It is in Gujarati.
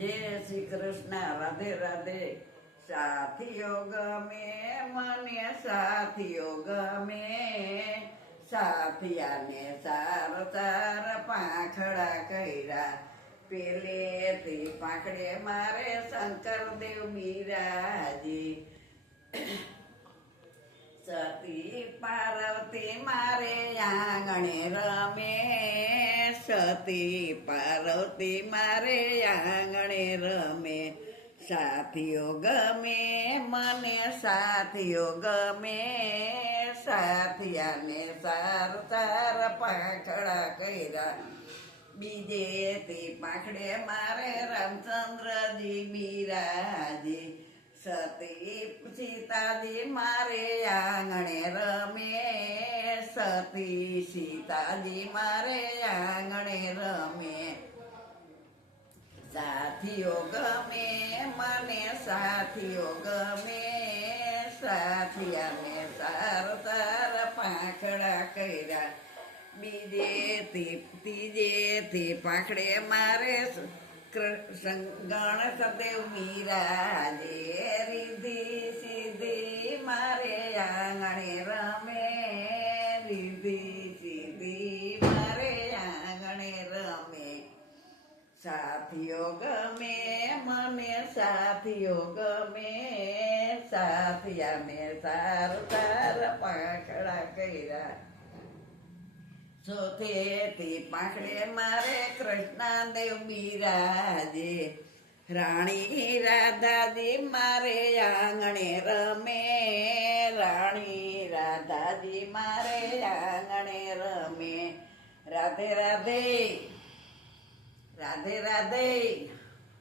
જય શ્રી કૃષ્ણ. રાધે રાધે. સાથીઓ ગમે મને, સાથીઓ ગમે, સાથિયાને સાર સાર પાંખડા કર્યા. પેલેથી પાંખડે મારે શંકર દેવ બિરાજી. સતી પાર્વતી મારે આંગણે રમે, સતી પાર્વતી મારે આંગણે રમે. સાથીઓ ગમે મને, સાથીઓ ગમે, સાથિયાને સાર સાર પાંખડા કર્યા. બીજેથી પાંખડે મારે રામચંદ્રજી બિરાજી. સતી સીતાજી મારે આંગણે રમે, સતી સીતાજી મારે આંગણે રમે. સાથીઓ ગમે મને, સાથીઓ ગમે, સાથિયાને સાર સાર પાંખડા કર્યા. ત્રીજેથી પાંખડે મારે ગણેશ દેવ બિરાજે. રીધિ સીધી મારે આંગણે રમે, રીધિ સીધી મારે આંગણે રમે. સાથીઓ ગમે મને, સાથીઓ ગમે, સાથિયાને સાર સાર પાંખડા કર્યા. ચોથેથી પાંખડે મારે કૃષ્ણ દેવ બિરાજે. રાણી રાધાજી મારે આંગણે રમે, રાણી રાધાજી મારે આંગણે રમે. રાધે રાધે. રાધે રાધે.